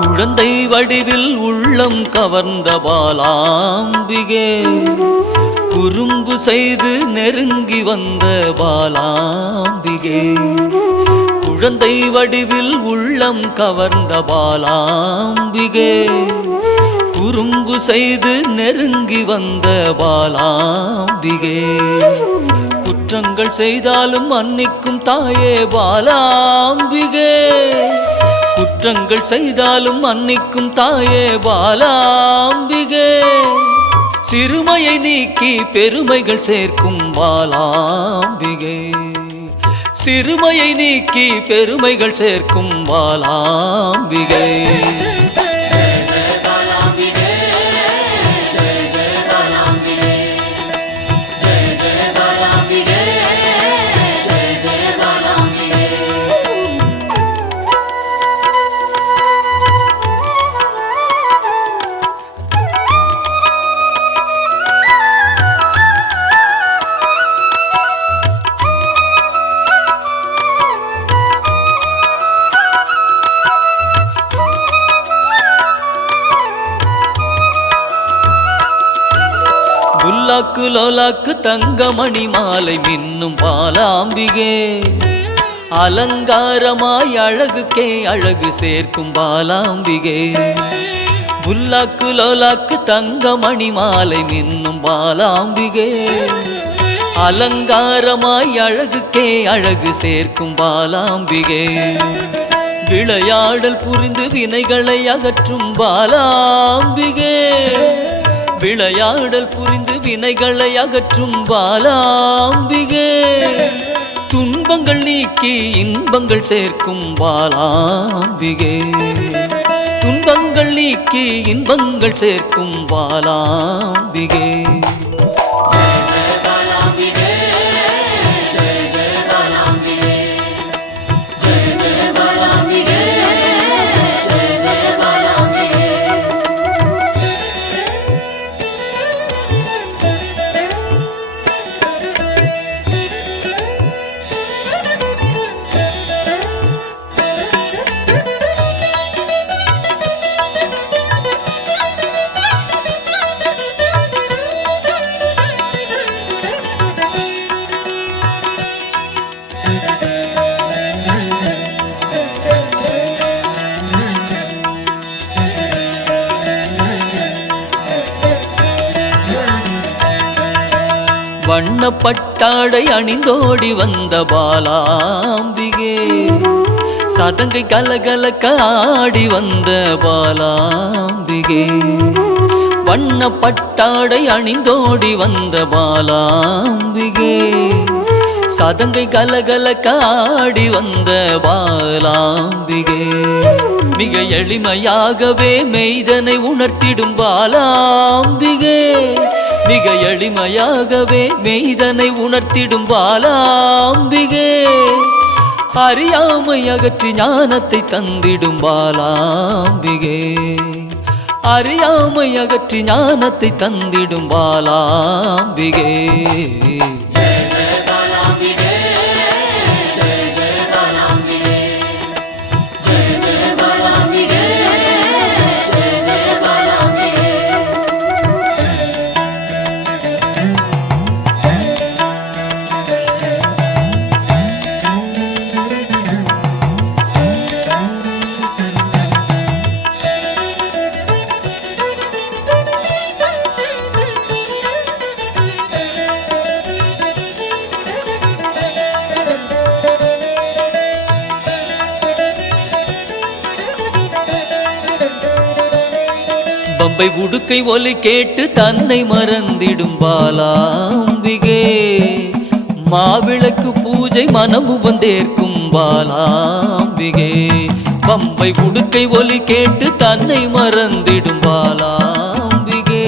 குழந்தை வடிவில் உள்ளம் கவர்ந்த பாலாம்பிகே, குறும்பு செய்து நெருங்கி வந்த பாலாம்பிகே. குழந்தை வடிவில் உள்ளம் கவர்ந்த பாலாம்பிகே, குறும்பு செய்து நெருங்கி வந்த பாலாம்பிகே. குற்றங்கள் செய்தாலும் மன்னிக்கும் தாயே பாலாம்பிகே, குற்றங்கள் செய்தாலும் மன்னிக்கும் தாயே பாலாம்பிகே. சிறுமையை நீக்கி பெருமைகள் சேர்க்கும் பாலாம்பிகே, சிறுமையை நீக்கி பெருமைகள் சேர்க்கும் பாலாம்பிகே. லோலாக்கு லோலாக்கு தங்கமணி மாலை மின்னும் பாலாம்பிகே, அலங்காரமாய் அழகுக்கே அழகு சேர்க்கும் பாலாம்பிகே. புல்லாக்கு லோலாக்கு தங்கமணி மாலை மின்னும் பாலாம்பிகே, அலங்காரமாய் அழகுக்கே அழகு சேர்க்கும் பாலாம்பிகே. விளையாடல் புரிந்து வினைகளை அகற்றும் பாலாம்பிகே, விளையாடல் புரிந்து வினைகளை அகற்றும் பாலாம்பிகே. துன்பங்கள் நீக்கி இன்பங்கள் சேர்க்கும் பாலாம்பிகே, துன்பங்கள் நீக்கி இன்பங்கள் சேர்க்கும் பாலாம்பிகே. வண்ணப்பட்டாடை அணிந்தோடி வந்த பாலாம்பிகே, சதங்கை கலகலக்க ஆடி வந்த பாலாம்பிகே. வண்ணப்பட்டாடை அணிந்தோடி வந்த பாலாம்பிகே, சதங்கை கலகலக்க ஆடி வந்த பாலாம்பிகே. மிக எளிமையாகவே மெய்தனை உணர்த்திடும் பாலாம்பிகே, மிக எளிமையாகவே மெய்தனை உணர்த்திடும் பாலாம்பிகே. அறியாமை அகற்றி ஞானத்தை தந்திடும் பாலாம்பிகே, அறியாமை அகற்றி ஞானத்தை தந்திடும் பாலாம்பிகே. பம்பை உடுக்கை ஒலி கேட்டு தன்னை மறந்திடும் பாலாம்பிகே, மாவிளக்கு பூஜை மனமு வந்தேற்கும் பாலாம்பிகே. பம்பை உடுக்கை ஒலி கேட்டு தன்னை மறந்திடும் பாலாம்பிகே,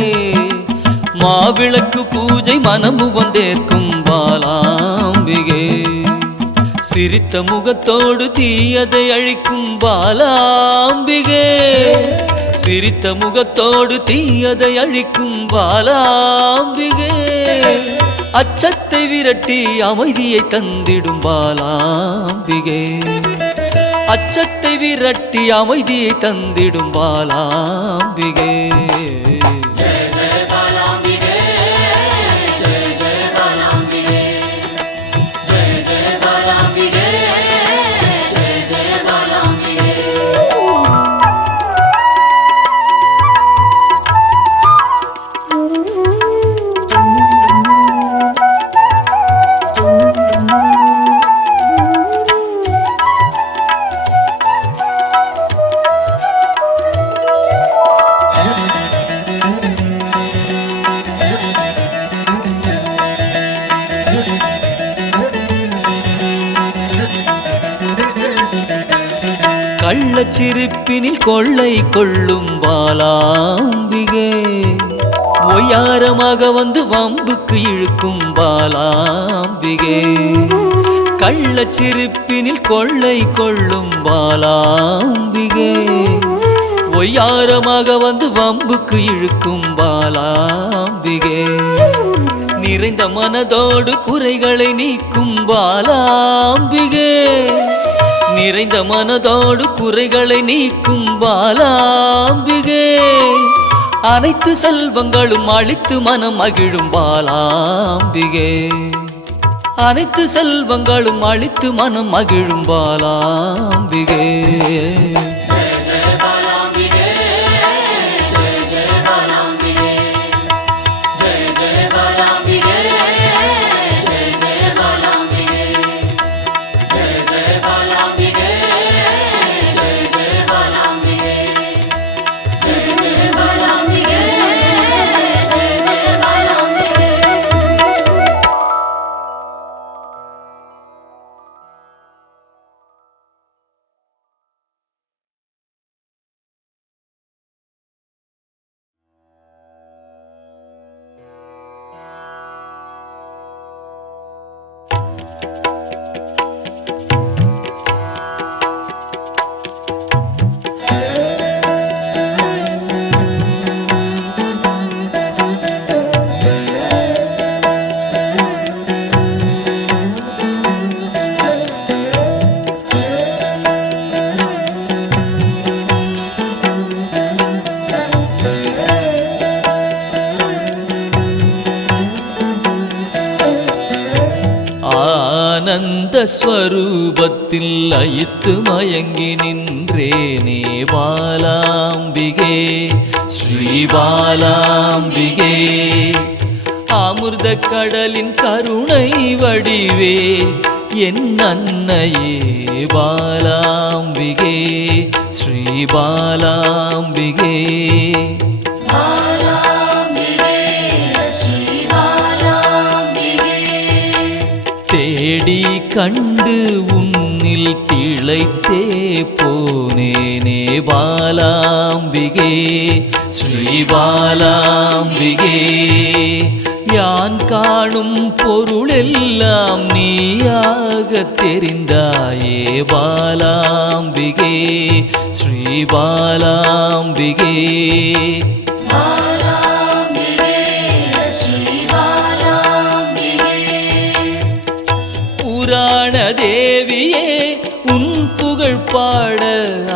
மாவிளக்கு பூஜை மனமு வந்தேற்கும் பாலாம்பிகே. சிரித்த முகத்தோடு தீயதை அழிக்கும் பாலாம்பிகே சிரித்த முகத்தோடு தீயதை அழிக்கும் பாலாம்பிகே அச்சத்தை விரட்டி அமைதியை தந்திடும் பாலாம்பிகே அச்சத்தை விரட்டி அமைதியை தந்திடும் பாலாம்பிகே கள்ளச்சிரிப்பினில் கொள்ளை கொள்ளும் பாலாம்பிகே ஒய்யாரமாக வந்து வம்புக்கு இழுக்கும் பாலாம்பிகே கள்ளச்சிரிப்பினில் கொள்ளை கொள்ளும் பாலாம்பிகே ஒய்யாரமாக வந்து வம்புக்கு இழுக்கும் பாலாம்பிகே நிறைந்த மனதோடு குறைகளை நீக்கும் பாலாம்பிகே நிறைந்த மனதோடு குறைகளை நீக்கும் பாலாம்பிகே அனைத்து செல்வங்களும் அளித்து மனம் மகிழும் பாலாம்பிகே அனைத்து செல்வங்களும் அளித்து மனம் மகிழும் பாலாம்பிகே ஆனந்த ஸ்வரூபத்தில் லயித்து மயங்கி நின்றேனே பாலாம்பிகே ஸ்ரீ பாலாம்பிகே அமிர்த கடலின் கருணை வடிவே என் அன்னையே பாலாம்பிகே ஸ்ரீ பாலாம்பிகே தேடி கண்டு உன்னில் திளைத்தே போனேனே பாலாம்பிகே ஸ்ரீ பாலாம்பிகே யான் காணும் பொருளெல்லாம் நீயாக தெரிந்தாயே பாலாம்பிகே ஸ்ரீ பாலாம்பிகே புராண தேவியே உன் புகழ் பாட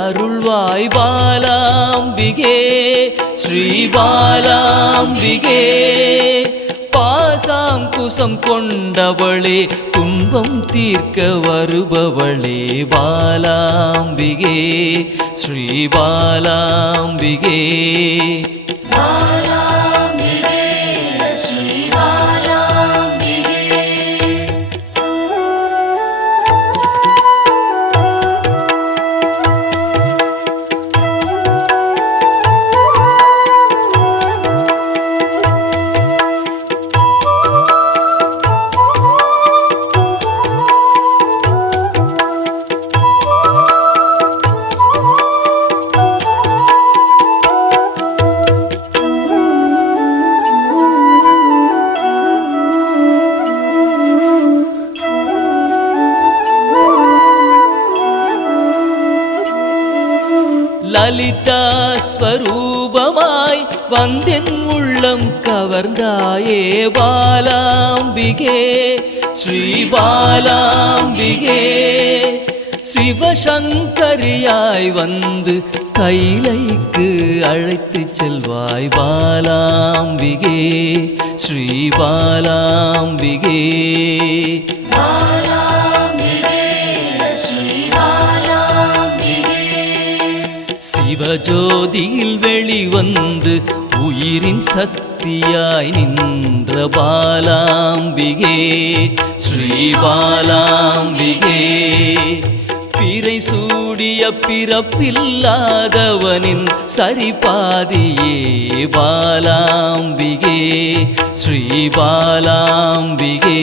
அருள்வாய் பாலாம்பிகே ஸ்ரீ பாலாம்பிகே பாசாங்குசம் கொண்டவளே துன்பம் தீர்க்க வருபவளே பாலாம்பிகே ஸ்ரீ பாலாம்பிகே ஸ்வரூபமாய் வந்தென் உள்ளம் கவர்ந்தாயே பாலாம்பிகே ஸ்ரீ பாலாம்பிகே சிவசங்கரியாய் வந்து கைலைக்கு அழைத்து செல்வாய் பாலாம்பிகே ஸ்ரீ பாலாம்பிகே சிவஜோதியில் வெளிவந்து உயிரின் சக்தியாய் நின்ற பாலாம்பிகே ஸ்ரீ பாலாம்பிகே பிறை சூடிய பிறப்பில்லாதவனின் சரிபாதியே பாலாம்பிகே ஸ்ரீ பாலாம்பிகே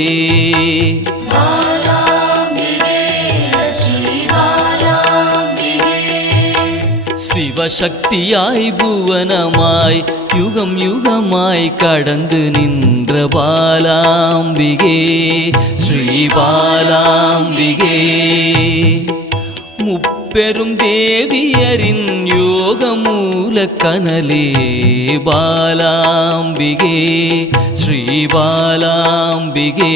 சிவசக்தியாய் புவனமாய் யுகம் யுகமாய் கடந்து நின்ற பாலாம்பிகே ஸ்ரீ பாலாம்பிகே முப்பெரும் தேவியரின் யோக மூல கனலே பாலாம்பிகே ஸ்ரீ பாலாம்பிகே